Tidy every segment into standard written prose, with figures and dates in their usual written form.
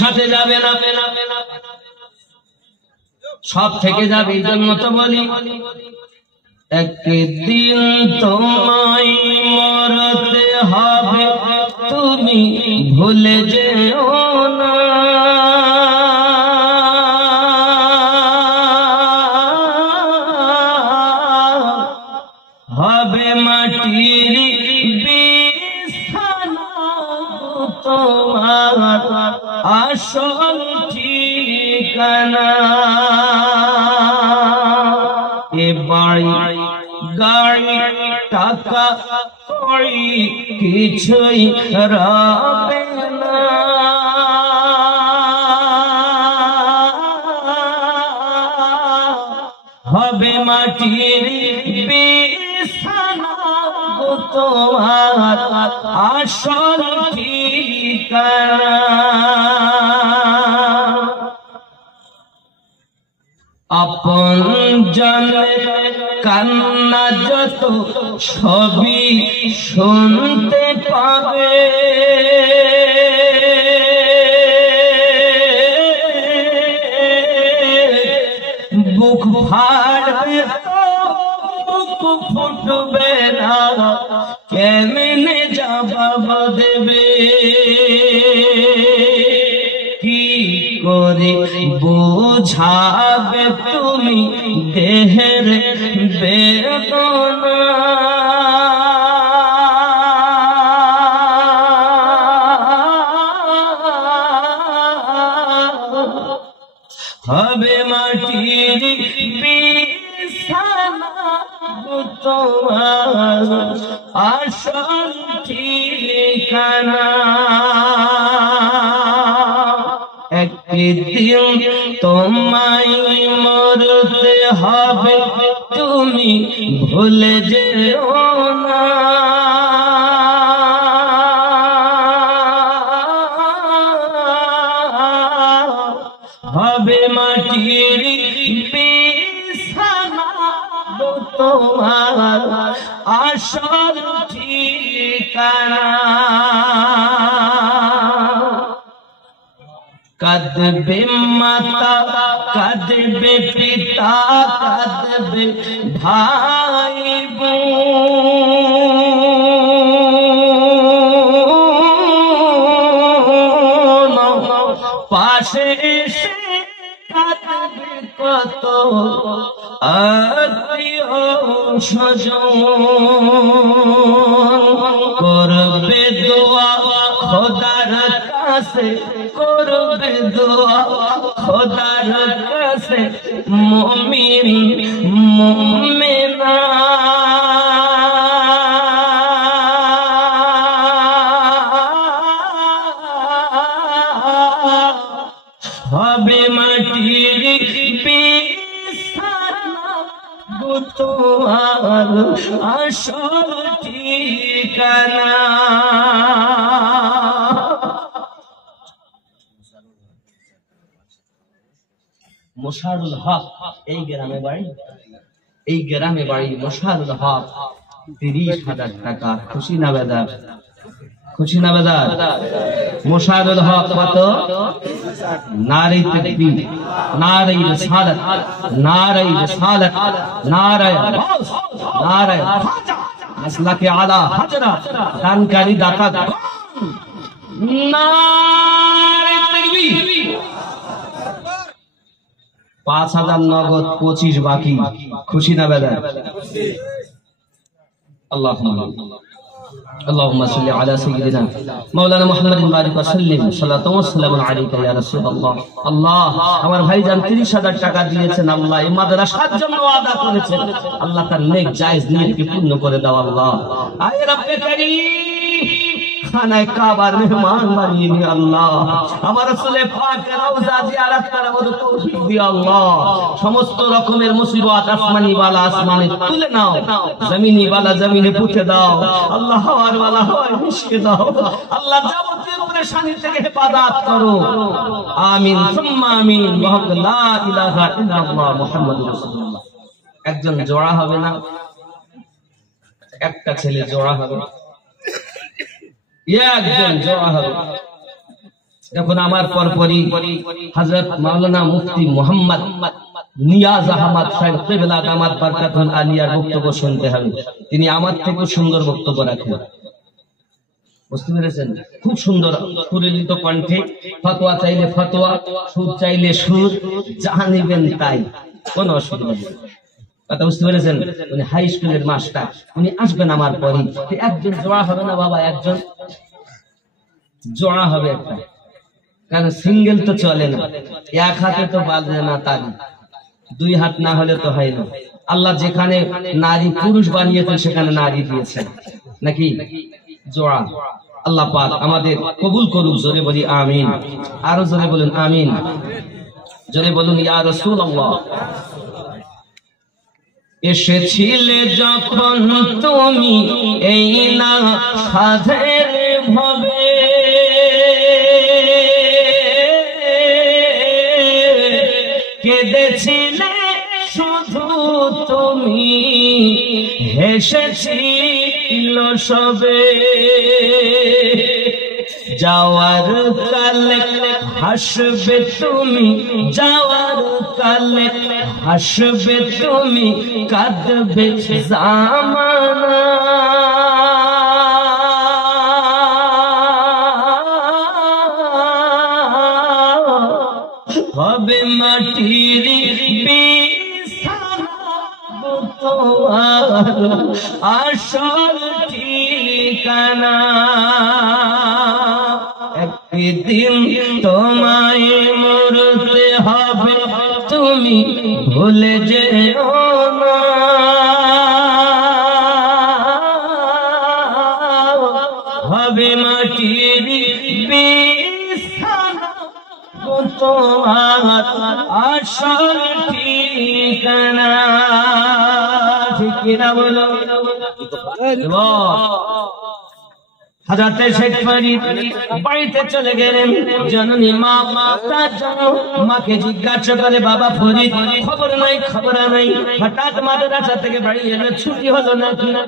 সাথে যাবে না, সব থেকে যাবে। এই জন্য তো বলি একদিন তোমায় মরতে হবে, তুমি ভুলে যেও না। হবে মাটির বিছানা তোমার আসল ঠিকানা। এ বাড়ি গাড়ি টাকা কড়ি কিছুই রাখবে না। হবে মাটির বিছানা তোমার আসল ঠিকানা। আপন জনের কান্না যত সবই শুনতে পাবে, বুক ফাড়বে বুক ফুটবে না, কেমনে জবাব দেবে। কি করে বোঝাবে তুমি দেহের বেদনা। হবে মাটির বিছানা তোমার আসল ঠিকানা। একদিন তোমায় মরতে হবে, তুমি ভুলে যেও না। হবে মাটির বিছানা তোমার আসল ঠিকানা। কাঁদবে মাতা, কাঁদবে পিতা, কাঁদবে ভাই বোন, পাশে এসে কাঁদবে কত আত্মীয় স্বজন। করবে দোয়া খোদার কাছে, করবে দোয়া খোদার কাছে মুমিন মুমিনা। হবে মাটির বিছানা তোমার আসল ঠিকানা। মোশারুল হক এই গ্রামে বাড়ি, এই গ্রামে বাড়ি মোশারুল হক। 30,000 টাকা। খুশি না বেদার? খুশি না বেদার? মোশারুল হক কত? নারে তাকবীর, নারে রিসালাত, নারে রিসালাত, নারে গাউস, নারে খাজা, মাসলাকে আলা হাজরা, দানকারী দাতা। নারে তাকবীর। 5,000 নগদ, 25 বাকি। খুশি না বেদার? اللهم صل على سيدنا مولانا محمد بارك وسلم صلاة وسلام عليك يا رسول الله। আল্লাহ আমার ভাইজান 30,000 টাকা দিয়েছেন, আল্লাহ এই মাদ্রাসার জন্য ওয়াদা করেছেন, আল্লাহ তার নেক জায়েজ নিয়তকে পূর্ণ করে দাও। আল্লাহ আয় রব্বে কারীম, খানায় কাবার মেহমান বানিয়ে দিও আল্লাহ। আমার রাসূলের পাকের রওজা জিয়ারত করার মতো তৌফিক দিও আল্লাহ। সমস্ত রকমের মুসিবত আসমানি ওয়ালা আসমানে তুলে নাও, জমিনি ওয়ালা জমিনে পুঁতে দাও আল্লাহ। হওয়ার ওয়ালা হয় মিশিয়ে দাও আল্লাহ। যাবতীয় পরেশানি থেকে হেফাজত করো, আমিন সুম্মা আমিন। লা ইলাহা ইল্লাল্লাহ মুহাম্মাদুর রাসূলুল্লাহ। একজন জোড়া হবে না, একটা ছেলে জোড়া হবে, একজন জোড়া হবে। যখন আমার পরপরই হযরত মাওলানা মুফতি মোহাম্মদ নিয়াজ আহমদ সাহেব কিবলা দামাত বরকাতুল আলিয়ার বক্তব্য শুনতে হবে, তিনি আমার থেকে সুন্দর বক্তব্য রাখেন। বুঝতে পেরেছেন? খুব সুন্দর সুরেলিত কণ্ঠে, ফতোয়া চাইলে ফতোয়া, সুদ চাইলে সুদ, যা নিবেন তাই, কোনো অসুবিধা নেই। কথা বুঝতে পেরেছেন? উনি হাই স্কুলের মাস্টার, উনি আসবেন আমার পরে। একজন জোড়া হবে না বাবা, একজন জোড়া হবে একটা, কারণ সিঙ্গেল তো চলে না, এক হাতে তো বাজে না তালি, দুই হাত না হলে তো হয় না। আল্লাহ যেখানে নারী পুরুষ বানিয়েছেন সেখানে নারী দিয়েছেন, নাকি জোড়া। আল্লাহ পাক আমাদের কবুল করুক, জোরে বলি আমিন। আরো জোরে বলুন আমিন, জোরে বলুন ইয়া রাসূলুল্লাহ। এসেছিলে যখন তুমি এই না সাধের ভাবে, কেঁদেছিলে শুধু তুমি, হেসেছিল সবে। যাওয়ার কালে হাসবে তুমি, যাওয়ার কালে হাসবে তুমি, কাঁদবে জামানা। হবে মাটির বিছানা তোমার আসল ঠিকানা। একদিন তোমায় মরতে হবে, তুমি ভুলে যেও না। হবে মাটির বিছানা তোমার আসল ঠিকানা। ঠিক কিনা বলো? হযরত শেখ ফরিদ বাড়িতে চলে গেলেন, জননী মা তার জন্য মাকে জিজ্ঞাসা করে, বাবা ফরিদ খবর নাই, খবর নাই, হঠাৎ মাদ্রাসা থেকে বাড়ি এলো, ছুটি হলো না কিনা?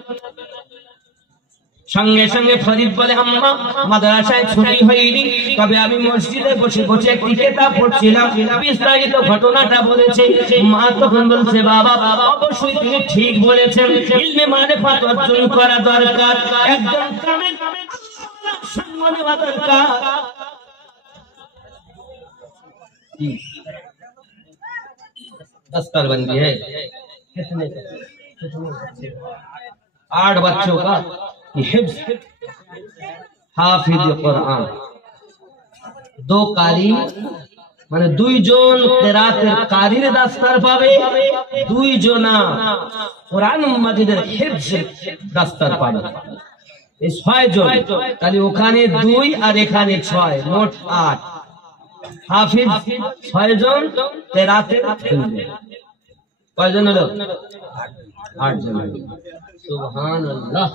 সঙ্গে সঙ্গে ফরিদ বলে, আম্মা মাদ্রাসায় ছুটি হয়নি, তবে আমি মসজিদে বসে বসে একটি কিতাব পড়ছিলাম, বিস্তারিত ঘটনাটা বলেছে। মা তখন বলছে, বাবা অবশ্যই তিনি ঠিক বলেছেন, ইলমে মারিফাত অর্জন করা দরকার, একজন কামেল সম্মান হওয়া দরকার। दस्तरबंदी है, कितने 8 बच्चों का हिफ्ज हाफिज कुरान, 2 कारी মানে 2 জন কিরাতের কারীর দাস্তার পাবে, 2 জনা কোরআন মাজিদের হিফজের দাস্তার পাবে। এই 6 জন, তাহলে ওখানে 2 আর এখানে 6, মোট 8 হাফিজ, 6 জন কিরাতের। কয়জন হলো? 8 জন। সুবহানাল্লাহ,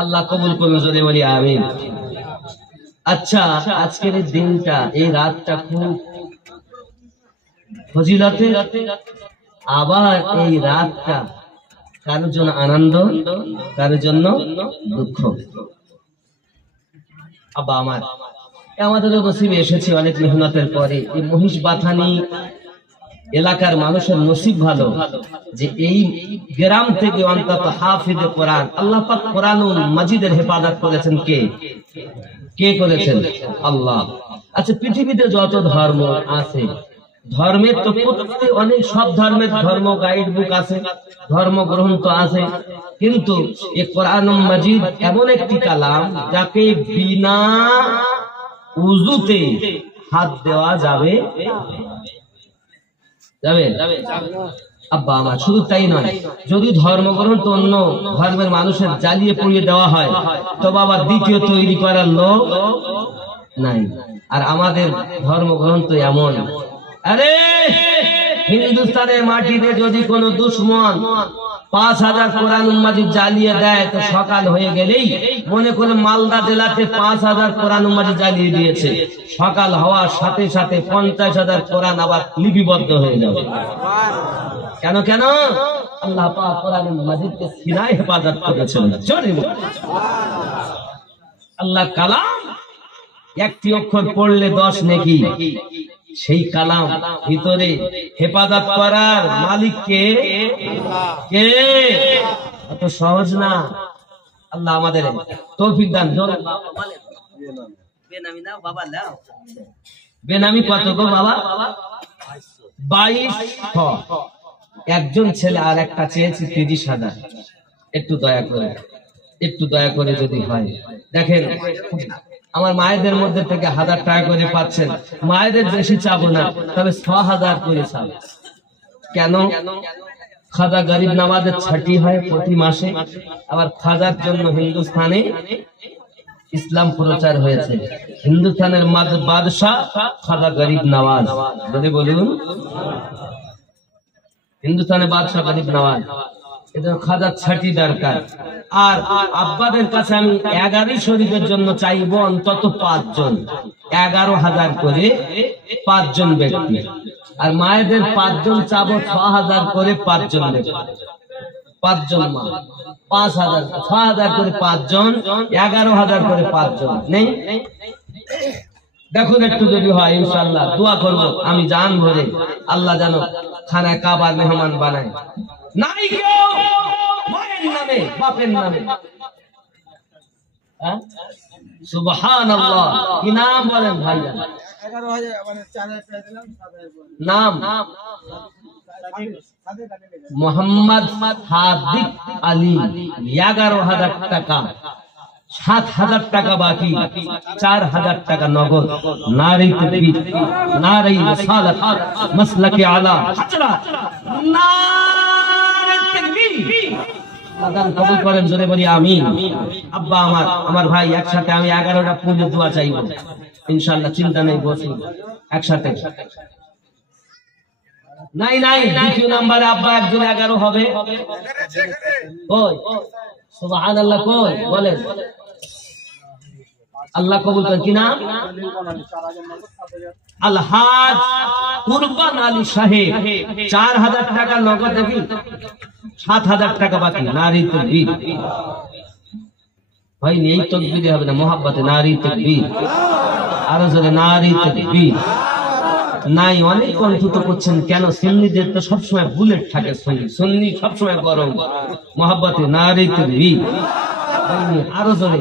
আল্লাহ কবুল করুন, জোরে বলি আমিন। আচ্ছা, আজকের এই দিনটা, এই রাতটা খুব ফজিলতের, আবার এই রাতটা কারোর জন্য আনন্দ, কারোর জন্য দুঃখ। আব্বা আমার, আমাদের নসিবে এসেছে অনেক মেহনতের পরে। এই মহিষ বাথানি এলাকার মানুষের নসিব ভালো যে এই গ্রাম থেকে অন্তত হাফিজ কোরআন, আল্লাহ পাক কোরআনুল মাজিদের হেফাজত করেছেন। কে কে করেছেন? আল্লাহ। আচ্ছা, পৃথিবীতে যত ধর্ম আছে, ধর্মের তো প্রত্যেকটি অনেক, সব ধর্মের ধর্ম গাইড বুক আছে, ধর্মগ্রন্থ আছে, কিন্তু এই কোরআনুল মাজিদ এমন একটি কালাম যাকে বিনা উযুতে হাত দেওয়া যাবে যাবে আব্বা আমার। শুধু তাই নয়, যদি ধর্মগ্রন্থ অন্য ধর্মের মানুষের জ্বালিয়ে পুড়িয়ে দেওয়া হয় তো বাবা দ্বিতীয় তৈরি করার লোক নাই। আর আমাদের ধর্মগ্রন্থ এমন, আরে হিন্দুস্তানের মাটিতে যদি কোনো দুশ্মন 5000 কোরআনুল মাজিদ জ্বালিয়ে দেয় তো সকাল হয়ে গেলেই মনে করে মালদা জেলাতে 5000 কোরআনুল মাজিদ জ্বালিয়ে দিয়েছে, সকাল হওয়ার সাথে সাথে 50000 কোরআন আবার লিপিবদ্ধ হয়ে যাবে। কেন কেন? আল্লাহ পাক কোরআনুল মাজিদকে সিনায় হেফাজত করেছেন। আল্লাহ কালাম একটি অক্ষর পড়লে 10 নেকি। সেই কালাম ভিতরে হেফাজত করার মালিক কে? এত সহজ না। আল্লাহ আমাদের তৌফিক দান। বেনামি কত গো বাবা? 2200। একজন ছেলে আর একটা চেয়েছি 30,000। একটু দয়া করে যদি হয় দেখেন, আমার মায়েদের মধ্যে থেকে 1000 টাকা করে পাচ্ছেন। মায়েদের বেশি চাবো না, তবে 6000 করে চাবো। কেন? খাজা গরিব নামাজের ছাটি হয় প্রতি মাসে। আবার খাজার জন্য হিন্দুস্তানে ইসলাম প্রচার হয়েছে। হিন্দুস্তানের বাদশাহ খাজা গরিব নওয়াজ। যদি বলুন হিন্দুস্তানের বাদশাহ গরিব নওয়াজ, এটা খাজার ছাটি দরকার। আর আব্বাদের কাছে আমি 11 শরীফের জন্য চাইবো অন্তত 5 জন, 11,000 করে 5 জন ব্যক্তি। আর মায়েদের 5 জন চাবো 6,000 করে 5 জন ব্যক্তি। 5 জন মা 5,000, 6,000 করে 5 জন, 11,000 করে 5 জন। নেই দেখুন একটু যদি হয় ইনশাআল্লাহ দোয়া করব। আমি জান ভরে আল্লাহ যেন খানায় কাবার মেহমান বানায়। নাই কেউ মায়ের নামে বাপের নামে। সুবহানাল্লাহ। কি নাম বলেন ভাই? 11,000 নাম মোহাম্মদ সাদিক আলী। 11,000 টাকা, 7,000 টাকা বাকি, 4,000 টাকা নগদ। নারী তাকবীর, নারী রিসালাত, মাসলাকে আলা হাজরা, নারী তাকবীর। আদান কবুল করেন, জোরে বলি আমিন। আব্বা আমার ভাই একসাথে আমি 11টা পূর্ণ দোয়া চাইব ইনশাআল্লাহ। চিন্তা নেই, বসুন একসাথে। নাই দ্বিতীয় নাম্বারে আব্বা একজন 11 হবে। কই সুবহানাল্লাহ, কই বলেন। আল্লাহ কবুল করেন। কি নাম? আলহাজ কুরবান আলী সাহেব। 4,000 টাকা নগদ দেখি, 7,000 টাকা বাকি। নারী তাকবীর ভাই, এই তাকবীরে হবে না, মোহাব্বতে নারী তাকবীর। আরো জোরে নারী তাকবীর। নাই অনেক কণ্ঠিত করছেন কেন? সুন্নিদের তো সবসময় বুলেট থাকে, সুন্নি সবসময় গরম। মোহাব্বতে নারী তাকবীর। আরো জোরে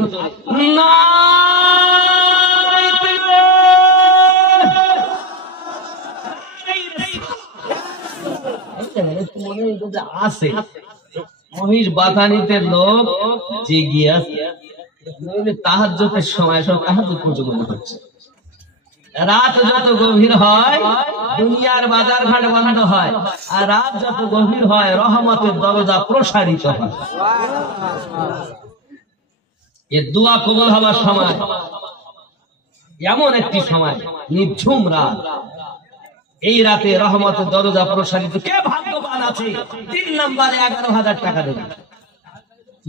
আছে। মহিষ বাতানিতে লোক জেগিয়ে আছে, তাহাজ্জুদের সময় সব তাহাজ্জুদ পর্যন্ত হচ্ছে। রাত যত গভীর হয় দুনিয়ার বাজার ঘাট বন্ধ হয়, আর রাত যত গভীর হয় রহমতের দরজা প্রসারিত হয়। এ দোয়া কবুল হওয়ার সময় এমন একটি সময়, নিঝুম রাত। এই রাতে রহমতের দরজা প্রসারিত। কে ভাগ্যবান আছে? 3 নম্বরে 11,000 টাকা দেবে।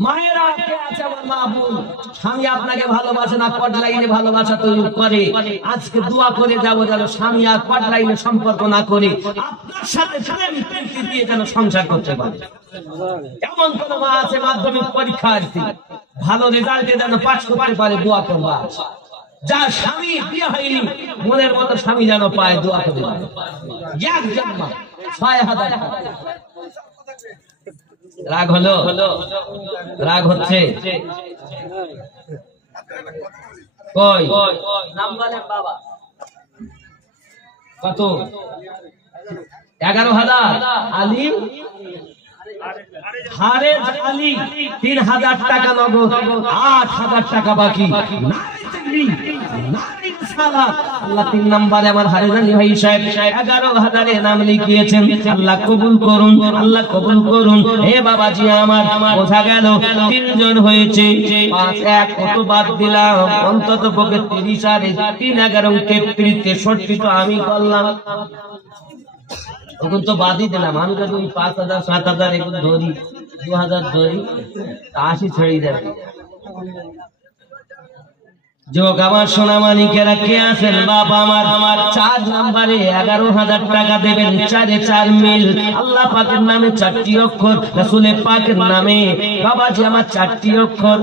মায়েরা কে আছে? আমার মা বোন, স্বামী আপনাকে ভালোবাসে না, কট লাইনে ভালোবাসা তৈরি করে। আজকে দোয়া করে যাবো যেন স্বামী আর কট লাইনে সম্পর্ক না করে আপনার সাথে প্রেম প্রীতি দিয়ে যেন সংসার করতে পারে। এমন কোন মা আছে মাধ্যমিক পরীক্ষার্থী, ভালো রেজাল্টে যেন পাস করতে পারে, দোয়া করবা। যার স্বামী বিয়ে হয়নি মনের মতো স্বামী যেন পায়, দোয়া করে। একজন মা 6,000 টাকা। রাগ হলো? রাগ হচ্ছে? কই নাম বলেন বাবা। কত? 11,000। আলী হারেজ আলী 3,000 টাকা নগদ, 8,000 টাকা বাকি। আল্লাহ 3 নম্বরে আমার হারেজ আলী ভাই সাহেব 11,000 নাম লিখিয়েছেন। আল্লাহ কবুল করুন, আল্লাহ কবুল করুন। হে বাবাজি আমার, বোঝা গেল 3 জন হয়েছে। 5 1 কত বাদ দিলাম? অন্তত পক্ষে 30 আর 3 11 33 63 তো আমি করলাম। তখন তো বাদই দিলাম। আমি যদি 5,000 7,000 এগুলো ধরি, 2,000 ধরি, 80 ছেড়ে যাবে। যুবক আমার সোনামানিকেরা কে আছেন? বাবা আমার 4 নম্বরে 11,000 টাকা দেবেন। 4 এ 4 মিল। আল্লাহ পাকের নামে 4টি অক্ষর, রাসূলের পাকের নামে বাবাজি আমার 4টি অক্ষর,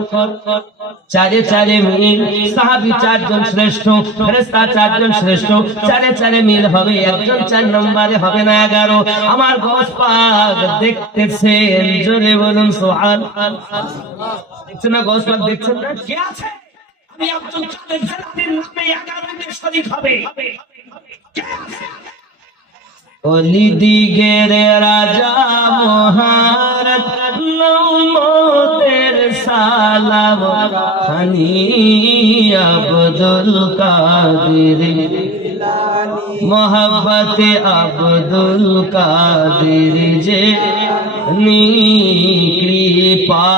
4 এ 4 মিল। সাহাবী 4 জন শ্রেষ্ঠ, ফেরেশতা 4 জন শ্রেষ্ঠ, 4 এ 4 মিল হবে। একজন 4 নম্বরে হবে না 11। আমার গস পাক দেখতেছেন, জোরে বলুন সুবহানাল্লাহ। দেখছেন না গস পাক? দেখছেন না? কে আছে? আমি আব্দুল কাদের জিলানীর নামে 11 শরীক হবে। ওলি দিগের রাজা মহারাজ নৌমতের সালাম খানি আব্দুল কাদের মোহাব্বতে আব্দুল কাদের যে কৃপা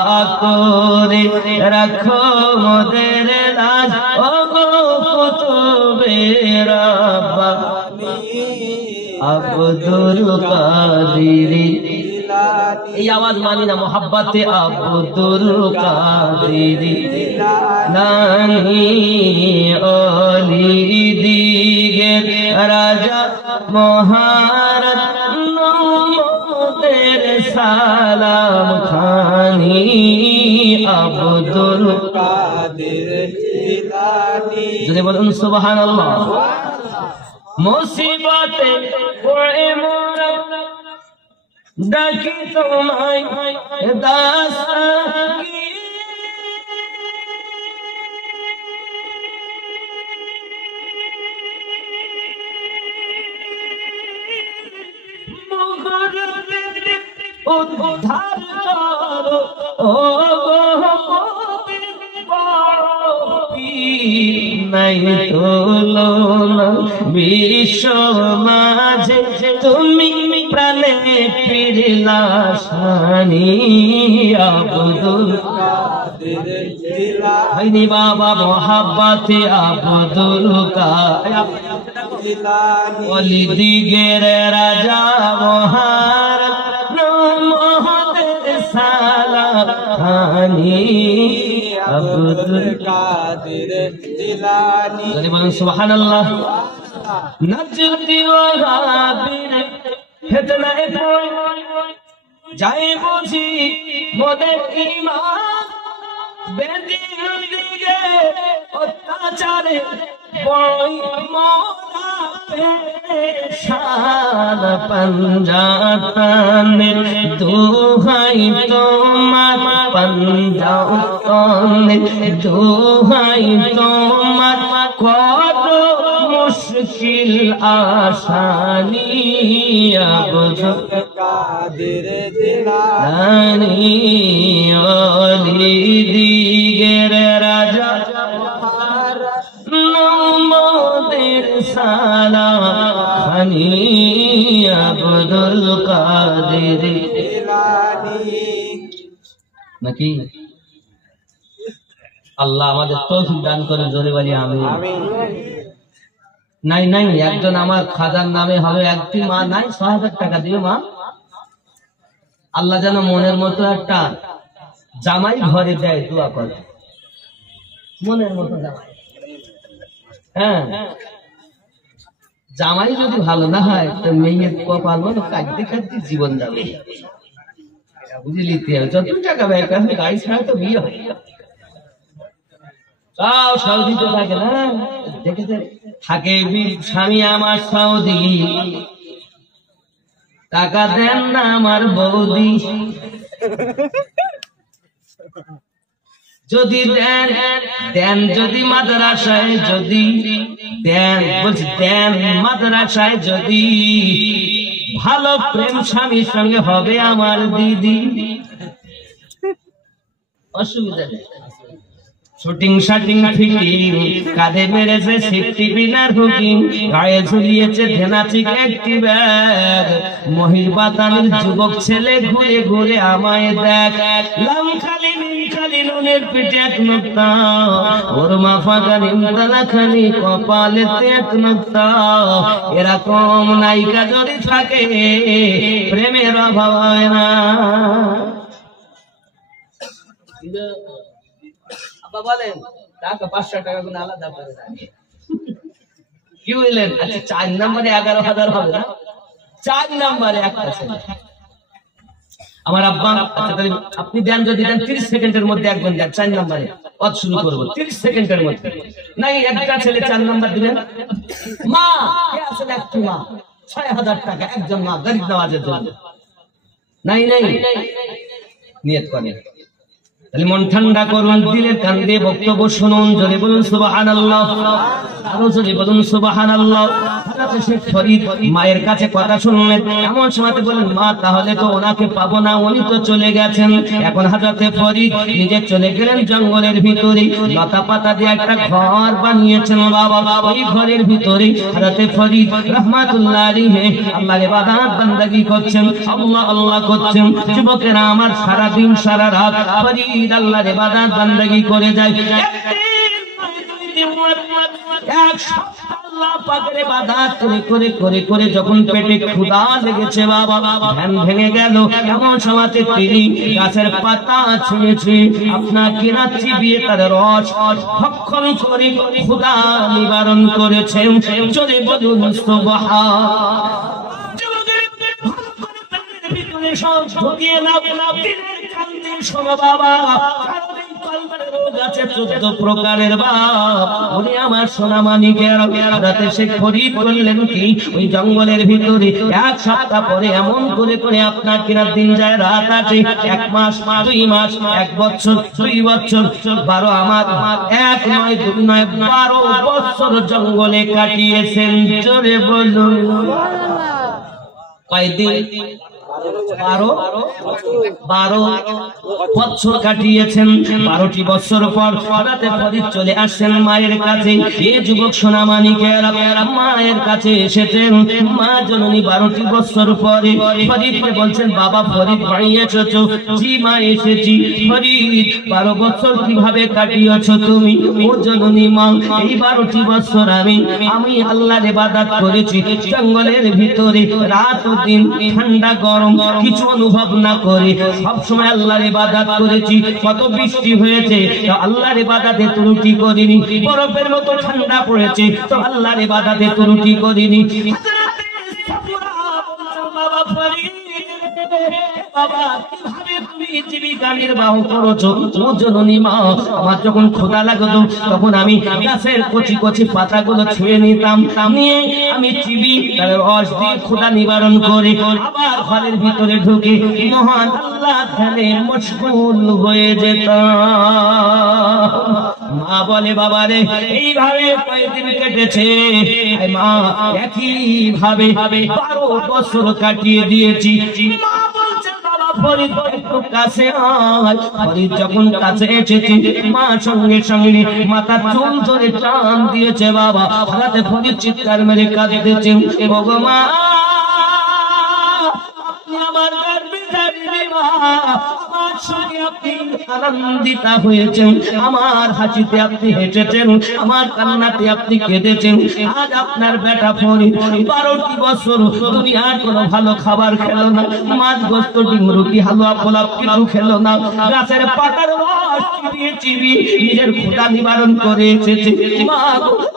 করে রাখো মোদের লাজ ও গো কুতুবে রাব্বানি আব্দুল কাদের। এই আওয়াজ মানি না? মোহাব্বতে আব্দুল কাদের নানি ওলি দিগের রাজা মহারাজ নৌমতের সালাম খানি আব্দুল কাদের জিলানী। যদি বলুন সুবহানাল্লাহ। মুসিবতে পড়ে মোরা ডাকি তোমায় দাস্তাকি, উদ্ধার করো ও গো নাই তুলনা বিশ্ব মাঝে তুমি প্রাণে ফিরলা শানি আব্দুল কাদের জিলানী বাবা মোহাব্বতে আব্দুল কাদের জিলানী ওলি দিগের রাজা মহারাজ নৌমতের সালাম খানি আব্দুল কাদের জিলানী। যদি বলেন সুবহানাল্লাহ। নজদি ওয়াহাবির ফিতনায় পড়ে যায় বুঝি মোদের ঈমান, বেদিন দিগে অত্যাচারে বড়ই মোরা পেরেশান। পাঞ্জাতনের দোহাই তোমার, পাঞ্জাতনের দোহাই তোমার, কত মুশকিল আসানি আব্দুল কাদের জিলানী ওলি দিগের রাজা নৌমতের সালাম খানি আব্দুল কাদের জিলানী। নাকি আল্লাহ আমাদের তৌফিক দান করে, জোরে বলি আমিন। নাই নাই একজন আমার খাজার নামে হবে, একটি মা নাই 6,000 টাকা দিও মা। আল্লাহ যেন মনের মতো একটা জামাই ঘরে দেয়, দোয়া করে মনের মতো জামাই। হ্যাঁ, জামাই যদি ভালো না হয় তো মেয়ের কপাল মনে কাঁদতে কাঁদতে জীবন যাবে। বুঝলি? যত টাকা ব্যয় করে গাড়ি ছাড়া তো বিয়ে হয়। তাও সৌদিতে থাকে না, দেখেছে থাকে স্বামী আমার সৌদি, টাকা দেন না আমার বৌদি, যদি দেন দেন, যদি মাদ্রাসায় যদি দেন, বলছি দেন মাদ্রাসায় যদি, ভালো প্রেম স্বামীর সঙ্গে হবে আমার দিদি, অসুবিধা নেই। শুটিং শাটিং ফিটিং কাঁধে মেরেছে সিফটি বিনার হুকিং, গায়ে ঝুলিয়েছে ধেনাচিক একটি ব্যাগ, মহির বাতানির যুবক ছেলে ঘুরে ঘুরে আমায় দেখ, লাম খালি নীল খালি নুনের পিঠে এক নোক্তা, ওর মাফাকা নিমতালা খালি কপালেতে এক নোক্তা। এরকম নায়িকা যদি থাকে প্রেমের অভাব হয় না। বলেন টাকা 500 টাকা গুলো আলাদা করে দেয়। কি বললেন? আচ্ছা 4 নম্বরে 11,000 হবে না? 4 নম্বরে একটা ছেলে আমার আব্বা, আচ্ছা তাহলে আপনি দেন, যদি দেন 30 সেকেন্ডের মধ্যে একজন দেন 4 নম্বরে ওয়াজ শুরু করব 30 সেকেন্ডের মধ্যে। নাই একটা ছেলে 4 নাম্বার দিবেন। মা কে আসলে একটি মা 6000 টাকা একজন মা গরিব নওয়াজের জন্য। নাই নাই নিয়ত করেন, তাহলে মন ঠান্ডা করুন, দিলের কান দিয়ে বক্তব্য শুনুন, জোরে বলুন সুবহানাল্লাহ, আরো জোরে বলুন সুবহানাল্লাহ। হযরত শেখ ফরিদ মায়ের কাছে কথা শুনলেন, এমন সময় বলেন মা তাহলে তো ওনাকে পাবো না, উনি তো চলে গেছেন। এখন হযরত ফরিদ নিজে চলে গেলেন জঙ্গলের ভিতরে, লতা পাতা দিয়ে একটা ঘর বানিয়েছেন বাবা। ওই ঘরের ভিতরে হযরত ফরিদ রাহমাতুল্লাহ আলাইহি আল্লাহর ইবাদত বান্দাগি করছেন, আল্লাহ আল্লাহ করছেন। যুবকেরা আমার সারা দিন সারা রাত ফরিদ আল্লাহর ইবাদত বান্দাগি করে যায়। এক সপ্তাহ আল্লাহ পাকের ইবাদত করে করে করে যখন পেটে ক্ষুধা লেগেছে বাবা, ধ্যান ভেঙে গেল। এমন সময় তিনি গাছের পাতা ছিঁড়েছে, আপনার কিনা চিবিয়ে তার রস ভক্ষণ করে ক্ষুধা নিবারণ করেছেন। চলে বলুন সুবহান। সব ঢুকিয়ে নাও, দিনের কান্দি শোনো বাবা। 14 প্রকারের বাপ, উনি আমার সোনা মানিকের। রাতে শেখ ফরিদ করলেন কি, ওই জঙ্গলের ভিতরে এক সপ্তাহ পরে এমন করে করে আপনার কিনা দিন যায় রাত আছে, 1 মাস 2 মাস 1 বছর 2 বছর 12, আমার 1 নয় 2 নয় 12 বছর জঙ্গলে কাটিয়েছেন। জোরে বলুন কয়দিন? 12 বছর কাটিয়েছেন। 12টি বছর পর হঠাৎ ফরিদ চলে আসছেন মায়ের কাছে। এই যুবক সোনা মানিকের মায়ের কাছে এসেছেন। মা জননী 12টি বছর পরে ফরিদকে বলছেন বাবা ফরিদ বাড়ি এসেছো? জি মা এসেছি। ফরিদ 12 বছর কিভাবে কাটিয়েছো তুমি? ও জননী মা এই 12টি বছর আমি আল্লাহর ইবাদত করেছি জঙ্গলের ভিতরে, রাত ও দিন, ঠান্ডা গরম কিছু অনুভব না করে সব সময় আল্লাহর ইবাদত করেছি। কত বৃষ্টি হয়েছে তো আল্লাহর ইবাদতে ত্রুটি করিনি, বরফের মতো ঠান্ডা পড়েছে তো আল্লাহর ইবাদতে ত্রুটি করিনি। বাবা ফরিদ, বাবা কিভাবে তুমি জীবিকা নির্বাহ করেছো? ও জননী মা আমার যখন ক্ষুধা লাগতো তখন আমি গাছের কচি কচি পাতাগুলো ছুঁয়ে নিতাম, নিয়ে আমি চিবি তার রস দিয়ে ক্ষুধা নিবারণ করে আবার ঘরের ভিতরে ঢুকে মহান আল্লাহ ধ্যানে মশগুল হয়ে যেতাম। মা বলে বাবা রে এইভাবে কয়েকদিন কেটেছে। মা একই ভাবে 12 বছর কাটিয়ে দিয়েছি। মা বলছে বাবা ফরিদ একটু কাছে আয়। ফরিদ যখন কাছে এসেছি মা সঙ্গে সঙ্গে মাথার চুল ধরে টান দিয়েছে বাবা। হাতে ফরিদ চিৎকার মেরে কাঁদতেছে, ওগো মা আপনি আমার গর্ভে ধারণী মা, আমার সঙ্গে আপনি আনন্দিতা হয়েছেন, আমার হাসিতে আপনি হেসেছেন, আমার কান্নাতে আপনি কেঁদেছেন। আজ আপনার বেটা ফরিদ 12টি বছর দুনিয়ার কোনো ভালো খাবার খেলো না, মাছ গোস্ত ডিম রুটি হালুয়া পোলাপ কিছু খেলো না, গাছের পাতার রস চিবিয়ে চিবিয়ে নিজের ক্ষুধা নিবারণ করে এসেছে। মা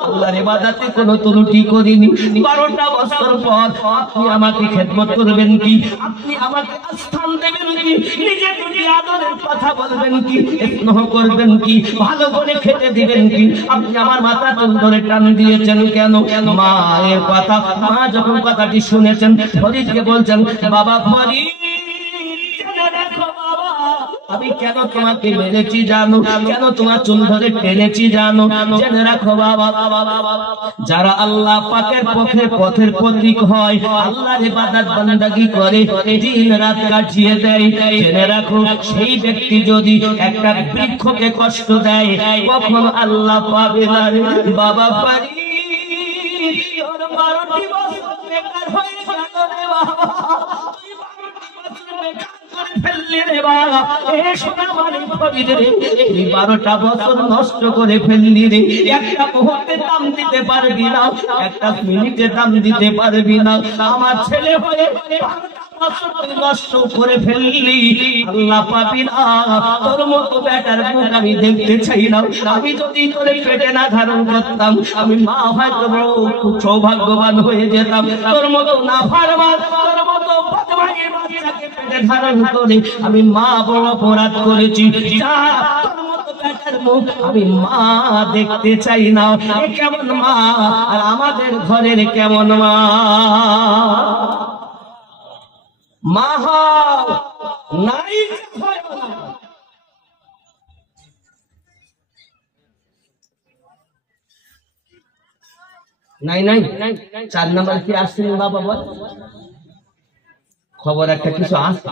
আল্লাহর ইবাদতে কোনো ত্রুটি করিনি। 12টা বছর পর আপনি আমাকে খেদমত করবেন কি? আপনি আমাকে স্থান দেবেন কি? নিজের প্রতি আদরের কথা বলবেন কি? স্নেহ করবেন কি? ভালো করে খেতে দিবেন কি? আপনি আমার মাথা চুল ধরে টান দিয়েছেন কেন? মায়ের কথা, মা যখন কথাটি শুনেছেন ফরিদকে বলছেন বাবা ফরিদ আমি কেন তোমাকে মেরেছি জানো? কেন তোমার চুল ধরে টেনেছি জানো? জেনে রাখো বাবা, যারা আল্লাহ পাকের পথের প্রতীক হয়, আল্লাহর ইবাদত বান্দাগি করে দিন রাত কাটিয়ে দেয়, জেনে রাখো সেই ব্যক্তি যদি একটা বৃক্ষকে কষ্ট দেয় কখন আল্লাহ পাবে না রে বাবা। ফরিদ 12টি বছর বেকার হয়ে গেল রে বাবা, 12টা বছর নষ্ট করে ফেললি রে। একটা মুহূর্তে দাম দিতে পারবি না, একটা মিনিটে দাম দিতে পারবি না। আমার ছেলে হয়ে বছর তুই নষ্ট করে ফেললি, আল্লাহ পাবি না। তোর মতো বেটার মুখ আমি দেখতে চাই না। আমি যদি তোরে পেটে না ধারণ করতাম, আমি মা হয়তো বড় সৌভাগ্যবান হয়ে যেতাম। তোর মতো না ফারমান, তোর মতো বদমাইয়ের বাচ্চাকে পেটে ধারণ করে আমি মা বড় অপরাধ করেছি। যা, তোর মতো বেটার মুখ আমি মা দেখতে চাই না। এ কেমন মা, আর আমাদের ঘরের কেমন মা? মা হও, নাই হয় না। নাই নাই 4 নাম্বার কি আসছেন বাবা? বল, খবর একটা কিছু আসছে।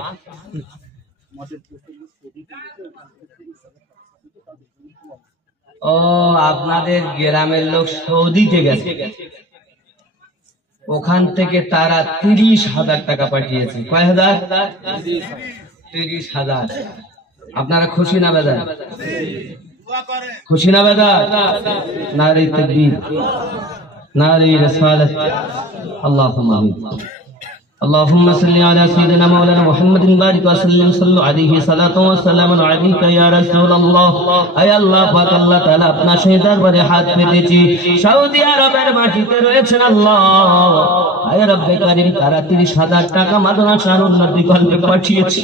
ও, আপনাদের গ্রামের লোক সৌদিতে গেছে, ওখান থেকে তারা 30,000 টাকা পাঠিয়েছে। কয় হাজার? 30,000। আপনারা খুশি না বেজার? খুশি না বেজার? নারী তাকবীর, নারী রিসালাত। আল্লাহুম্মা আমিন। اللهم صل على سيدنا مولانا محمد بارك وسلم صلوا عليه صلاة وسلام عليك يا رسول الله। আয় আল্লাহ পাক, আল্লাহ তাআলা আপনার সেই দরবারে হাত পেতেছি। সৌদি আরবের মাটিতে রয়েছেন আল্লাহ। আয় রব্বে কারীম, তারা 30,000 টাকা মাদ্রাসার উন্নতি করতে পাঠিয়েছে।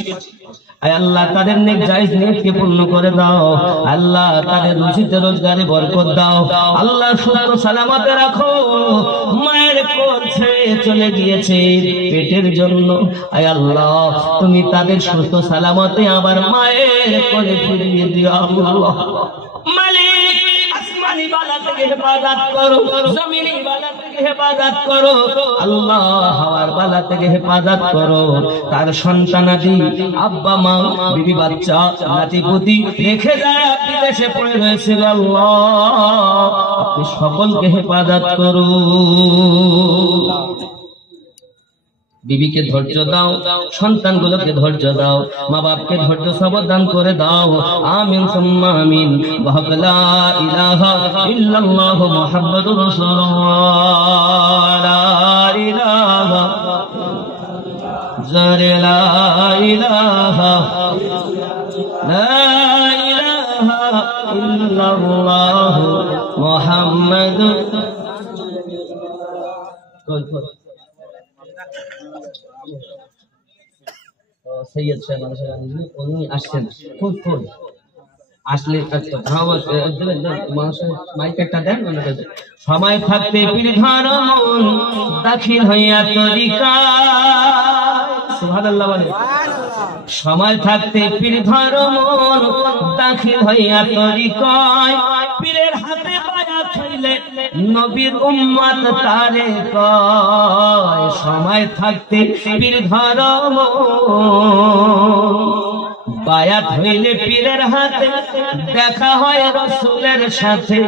আয় আল্লাহ, তাদের নেক জায়েজ নেককে পূর্ণ করে দাও। আল্লাহ, তাদের রুজিতে রোজগারে বরকত দাও। আল্লাহ, সুস্থ সালামতে রাখো। মায়ের কোল ছেড়ে চলে গিয়েছে পেটের জন্য। আয় আল্লাহ, তুমি তাদের সুস্থ সালামতে আবার মায়ের কোলে ফিরিয়ে দিও আল্লাহ। মালিক, আসমানি বালা থেকে হেফাজত করো, জমিনি বালা থেকে হেফাজত করো আল্লাহ, হাওয়ার বালা থেকে হেফাজত করো। তার সন্তানাদি, আব্বা মা, বিবি বাচ্চা, নাতিপুতি রেখে যায় বিদেশে পড়ে রয়েছে আল্লাহ, আপনি সকলকে হেফাজত করো। বিবিকে ধৈর্য দাও, সন্তানগুলোকে ধৈর্য দাও, মা বাপকে ধৈর্য সবর দান করে দাও। আমিন সুম্মা আমিন। ওয়া ইলাহা ইল্লাল্লাহু মুহাম্মাদুর রাসূলুল্লাহ। লা ইলাহা লা ইলাহা লা ইলাহা ইল্লাল্লাহু মুহাম্মাদুর। সৈয়দ সাহেব উনি আসছেন, ফুল আসলে মাইকটা দেন। সময় থাকতে পীর ধর মন দাখিল হইয়া তরিকা। সুবহানাল্লাহ বলে। সময় থাকতে পীর ধর মন দাখিল হইয়া তরিকায়। পীরের হাতে বায়াত হইলে নবীর উম্মত তারে কয়। সময় থাকতে পীর ধর মন বায়াত হইলে পীরের হাতে দেখা হয় রাসূলের সাথে।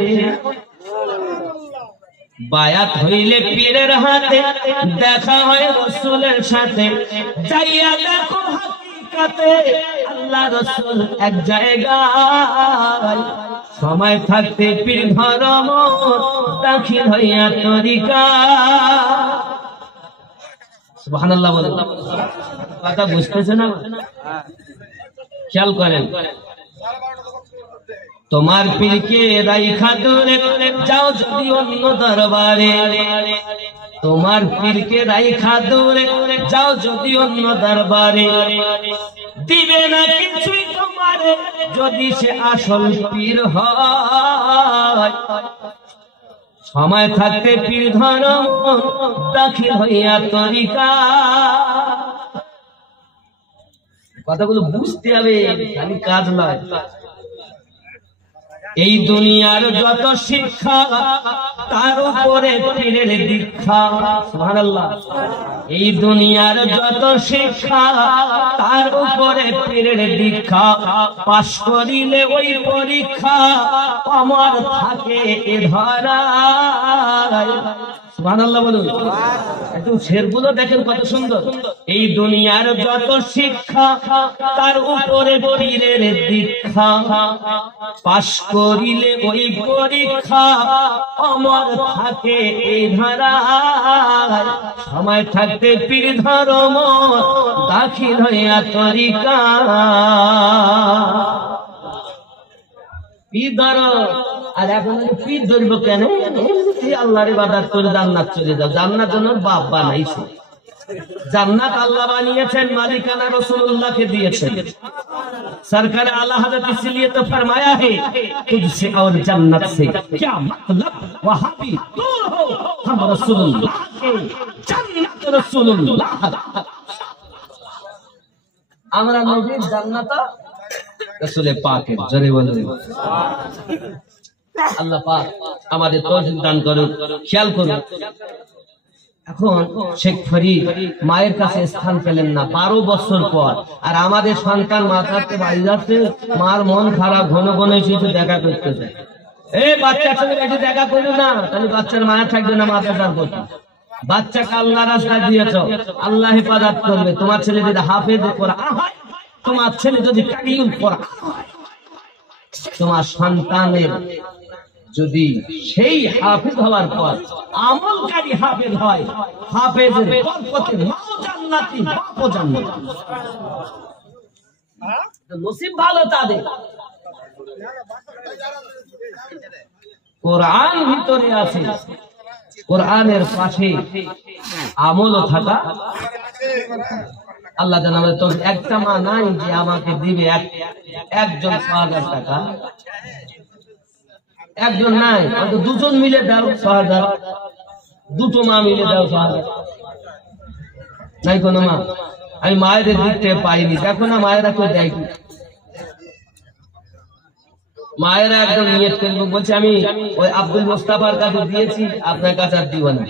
বায়াত হইলে পীরের হাতে দেখা হয় রাসূলের সাথে। যাইয়া দেখো হাকিকাতে আল্লাহ রাসূল এক জায়গায়। সময় থাকতে পীর ধর্ম দাখিল হইয়া তরিকা। সুবহানাল্লাহ বলেন। কথা বুঝতেছে না? খেয়াল করেন, তোমার পীরকে রাইখা দূরে যাও যদি অন্য দরবারে। তোমার পীরকে রাইখা দূরে যাও যদি অন্য দরবারে। দিবে না কিছুই তোমারে যদি সে আসল পীর হয়। সময় থাকতে পীর ধর্ম দাখিল হইয়া তরিকা। কথাগুলো বুঝতে হবে, খালি কাজ নয়। এই দুনিয়ার যত শিক্ষা তার উপরে পীরের দীক্ষা। সুবহানাল্লাহ। এই দুনিয়ার যত শিক্ষা তার উপরে পীরের দীক্ষা। পাশ করিলে ওই পরীক্ষা অমর থাকে এ ধরায়। সুবহানাল্লাহ বলুন। একটু শেরগুলো দেখেন কত সুন্দর। এই দুনিয়ার যত শিক্ষা তার উপরে পীরের দীক্ষা। পাশ করিলে ওই পরীক্ষা অমর থাকে এই ধারায়। সময় থাকতে পীর ধর্ম দাখিল হইয়া তরিকা পীর ধরো আর এখন পীর ধরব কেন আল্লাহর ইবাদত করে জান্নাত চলে যাও জান্নাত জন্য বাপ বানাইছে জান্নাত আল্লাহ বানিয়েছেন মালিকানা রাসূলুল্লাহকে দিয়েছেন सरकार आला हजरत इसलिए तो फरमाया है तुझसे और जन्नत से क्या मतलब वहां भी दूर हो हम रसूलुल्लाह के जन्नत रसूलुल्लाह আমরা নবীর জান্নাত রাসূলে পাকের জোরে বলেন আল্লাহ পাক আমাদের তৌফিক দান করুন খেয়াল করুন এখন শেখ ফরিদ মায়ের কাছে স্থান পেলেন না 12 বছর পর আর আমাদের সন্তান মাথাতে বাড়ি যাচ্ছে মার মন খারাপ ঘন ঘন এসে দেখা করতে যায় এই বাচ্চার সঙ্গে এসে দেখা করো না তাহলে বাচ্চার মায়া থাকবে না মাথাটার প্রতি বাচ্চাকে আল্লাহ রাস্তা দিয়েছো আল্লাহ হেফাজত করবে তোমার ছেলে যদি হাফেজ কোরআন হয় তোমার ছেলে যদি কারিউল কোরআন হয় তোমার সন্তানের যদি সেই হাফেজ হওয়ার পর আমলকারী হাফেজ হয় হাফেজের বরকতে মাও জান্নাতি বাপও জান্নাতি নসিব ভালো তাদের কোরআন ভিতরে আছে কোরআনের পাশে আমলও থাকা আল্লাহ জানে আমাদের তো একটা মা নাই যে আমাকে দিবে একজন ৬০০০ টাকা একজন নাই হয়তো দুজন মিলে দাও ৬০০০ দুটো মা মিলে দাও ৬০০০ নাই কোনো মা আমি মায়েদের দিক থেকে পাইনি দেখো না মায়েরা কেউ দেয় কি মায়েরা একদম নিয়ত করবো বলছে আমি ওই আব্দুল মোস্তাফার কাছে দিয়েছি আপনার কাছে আর দিব না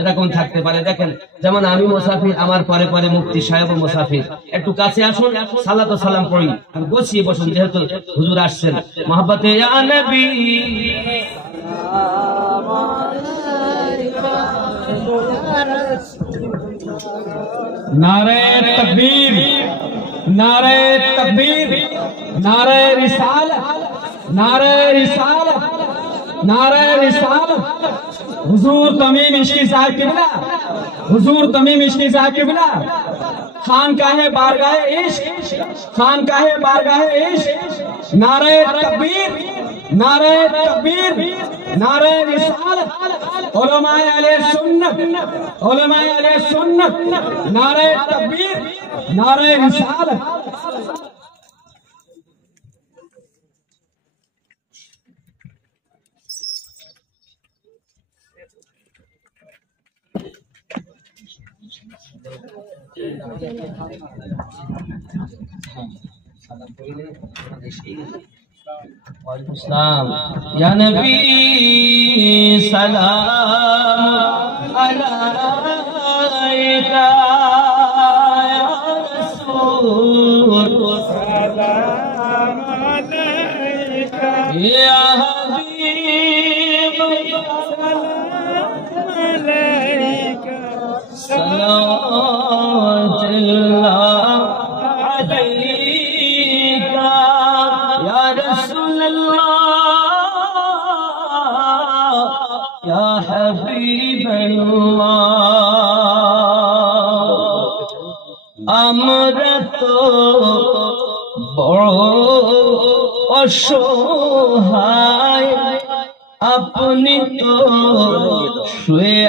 এরকম থাকতে পারে দেখেন যেমন আমি মুসাফির আমার পরে পরে মুফতি সাহেব মুসাফির একটু কাছে আসুন সালাত ও সালাম পড়ি আর বসিয়ে বসুন যেহেতু হুজুর আসছেন মহব্বতে ইয়া নবী नारे तकबीर नारे तकबीर नारे रिसालत नारे रिसालत नारे रिसालत हुजूर तमीम इश्की साहब किबला हुजूर तमीम इश्की साहब किबला खानकाहे बारगाहे इश्क खानकाहे बारगाहे इश्क नारे तकबीर नारे तकबीर नारे रिसालत उलमाए अहले सुन्नत उलमाए अहले सुन्नत नारे तकबीर नारे रिसालत या नबी सलाम अलैका या रसूल सलाम अलैका या हबीब सलाम अलैका सलावतुल्लाह अलैका या रसूल या हबीब আমরা তো বড় অসহায় আপনি তো শুয়ে